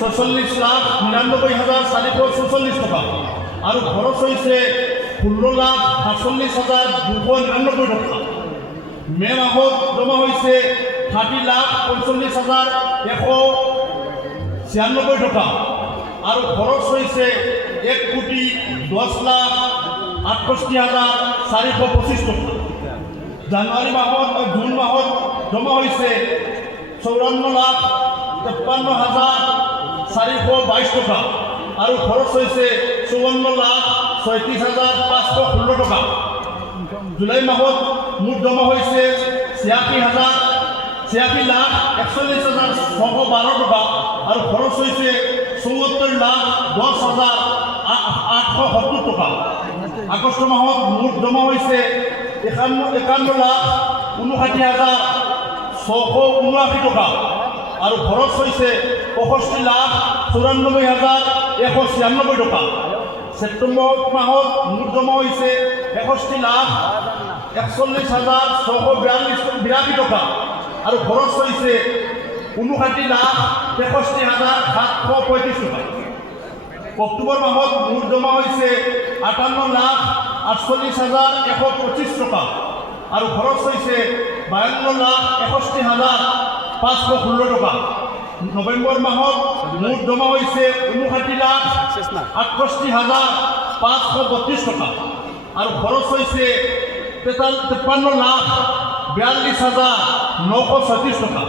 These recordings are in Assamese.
46,99,444 টকা আৰু খৰচ হৈছে 16,47,299 টকা। মে' মাহত জমা হৈছে 30,45,196 টকা আৰু খৰচ হৈছে 1,10,68,425 টকা। জানুৱাৰী মাহত জুন মাহত জমা হৈছে 54,53,422 টকা আৰু খৰচ হৈছে 54,36,516 টকা। জুলাই মাহত মুঠ জমা হৈছে 86,41,612 টকা আৰু খৰচ হৈছে 74,10,870 টকা। আগষ্ট মাহত মুঠ জমা হৈছে 51,59,679 টকা আৰু খৰচ হৈছে 65,94,196 টকা। ছেপ্টেম্বৰ মাহত মুঠ জমা হৈছে 61,41,682 টকা আৰু খৰচ হৈছে 59,63,735 টকা। অক্টোবৰ মাহত মুঠ জমা হৈছে 58,48,125 টকা আৰু খৰচ হৈছে 52,61,516 টকা। নৱেম্বৰ মাহত মুঠ জমা হৈছে 59,68,532 টকা আৰু খৰচ হৈছে 53,42,936 টকা।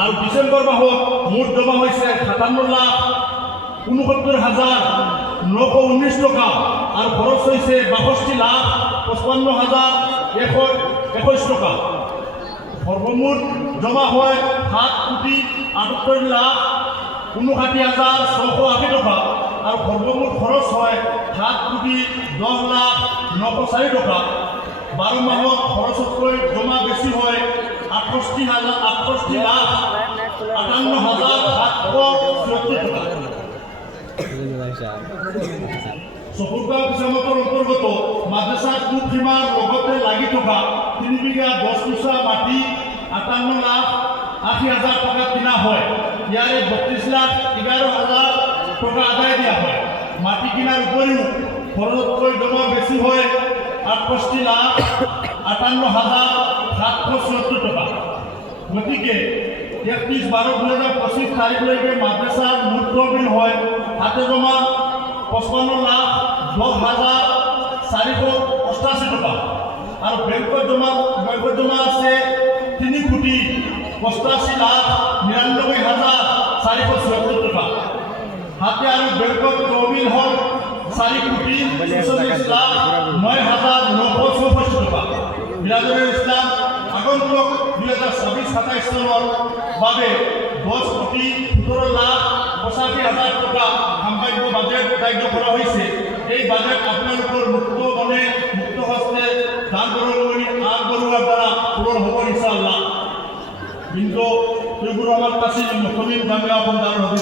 আৰু ডিচেম্বৰ মাহত মুঠ জমা হৈছে 57,69,919 টকা আৰু খৰচ হৈছে 62,55,121 টকা। সৰ্বমুঠ জমা হয় 7,78,59,680 টকা আৰু সৰ্বমুঠ খৰচ হয় 7,10,09,04 টকা। 12 মাহত খৰচতকৈ জমা বেছি হয় 68,58,774 টকা। চকুৰগাঁও কিষাণমাটৰ অন্তৰ্গত মাদ্ৰাছা পূব সীমাৰ লগতে লাগি থকা 3 বিঘা 10 কুচা মাটি 58,80,000 টকা কিনা হয়। ইয়াৰে 32,11,000 টকা আদায় দিয়া হয়। মাটি কিনাৰ উপৰিও খৰচতকৈ জমা বেছি হয় 68,58,774 টকা। গতিকে 31/12/2025 তাৰিখলৈকে মাদ্ৰাছাৰ মুঠ তহবিল হয় হাতে জমা 55,10,488 টকা আৰু বেংকত জমা আছে 3,85,99,474 টকা। হাতে আৰু বেংকত তহবিল হ'ল 4,46,09,964 টকা। বিৰাজুল ইছলাম আগন্তুক 2026-27 চনৰ বাবে 10,17,85,000 টকা সম্ভাব্য বাজেট দায়িত্ব কৰা হৈছে। এই বাজেট আপোনালোকৰ মুক্ত মনে মুক্ত হস্তে দান আগবঢ়োৱাৰ দ্বাৰা পূৰণ হ'ব ইনশাআল্লাহ। কিন্তু এইবোৰ আমাৰ কাছে মুখমিন জামিয়া বন্ধাৰ নদী